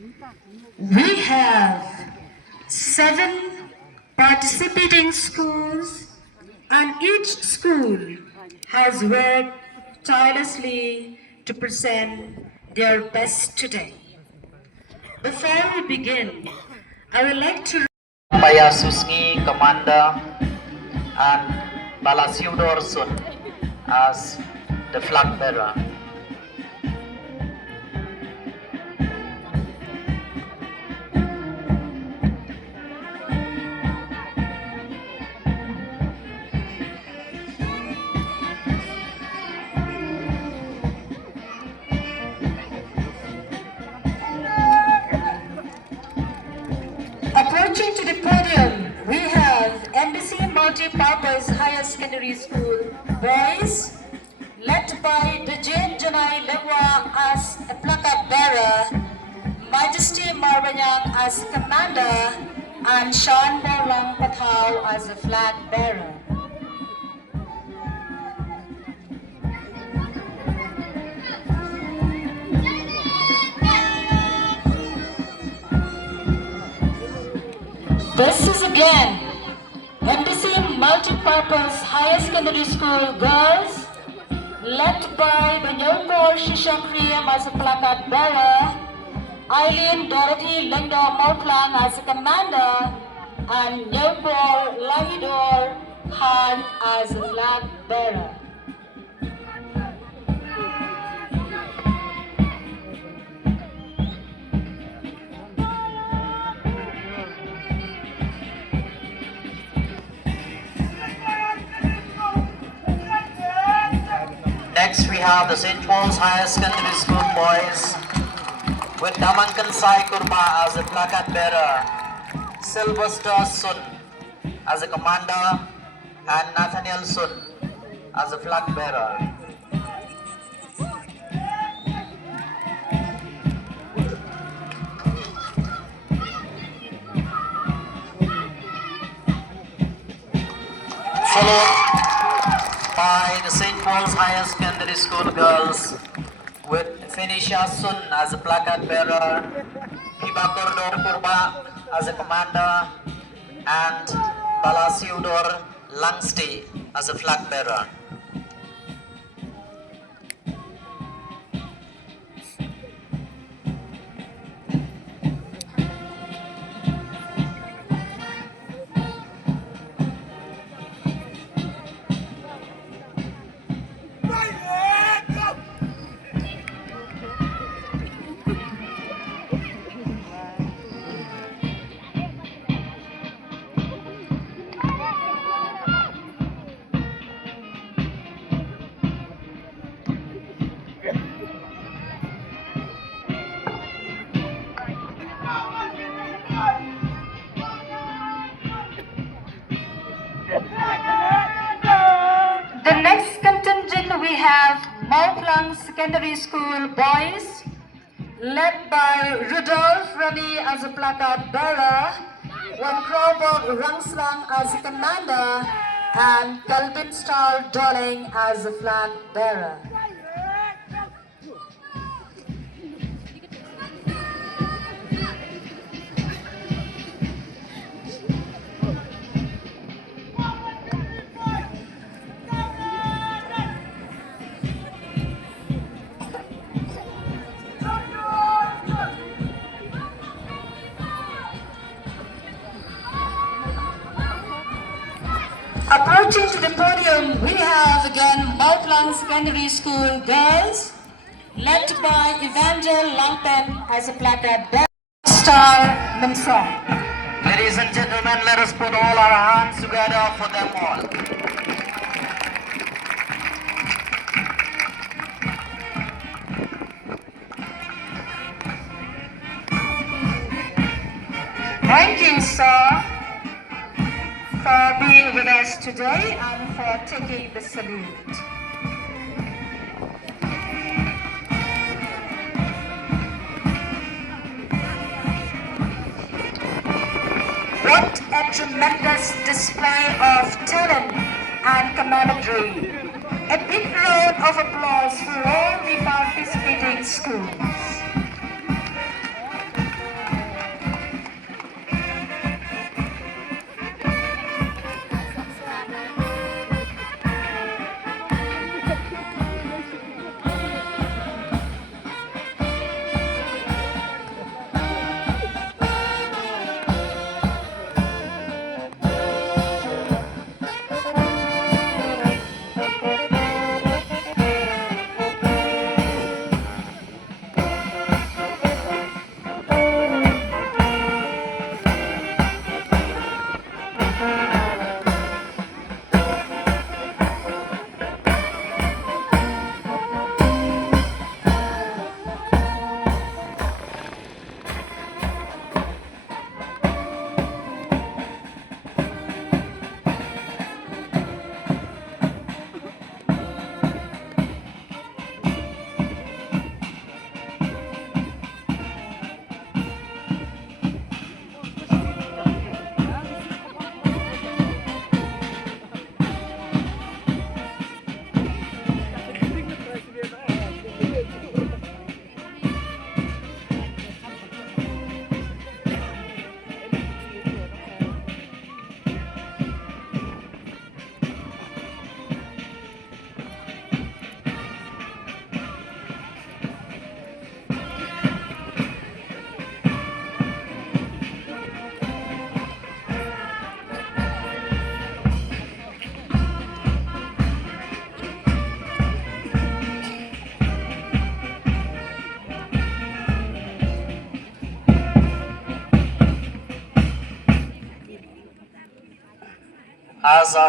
We have 7 participating schools, and each school has worked tirelessly to present their best today. Before we begin, I would like to Paya Susngi Commander and Balasiudor Sun as the flag bearer. Approaching to the podium, we have Embassy Multi-Purpose Higher Secondary School boys, led by Dajen Janai Lewa as a placard bearer, Majesty Marbanyang as commander, and Sean Borlang Pathau as a flag bearer. This is again Embassy Multi-Purpose Higher Secondary School girls, led by Banyoko Shishakriam as a placard bearer, Eileen Dorothy Lengdo Moklang as a commander, and Nyopor Lahidor Khan as a flag bearer. Next we have the St. Paul's Higher Secondary School boys with Damankan Sai Kurma as a placard bearer, Sylvester Sun as a commander, and Nathaniel Sun as a flag bearer. Followed by the St. Paul's Higher Secondary School girls with Phoenicia Sun as a placard bearer, Hibakurdor Kurba as a commander, and Balasiudor Langsti as a flag bearer. The next contingent we have Mauplang Secondary School boys, led by Rudolph Rani as a placard bearer, Wankrobo Rangslang as a commander, and Kelvin Star Dolling as a flag bearer. Approaching to the podium, we have again Mauplang Secondary School girls, led by Evangel Langpen as a placard bearer, Star Mimsong. Ladies and gentlemen, let us put all our hands together for them all. Thank you, sir, for being with us today and for taking the salute. What a tremendous display of talent and camaraderie. A big round of applause for all the participating schools. as our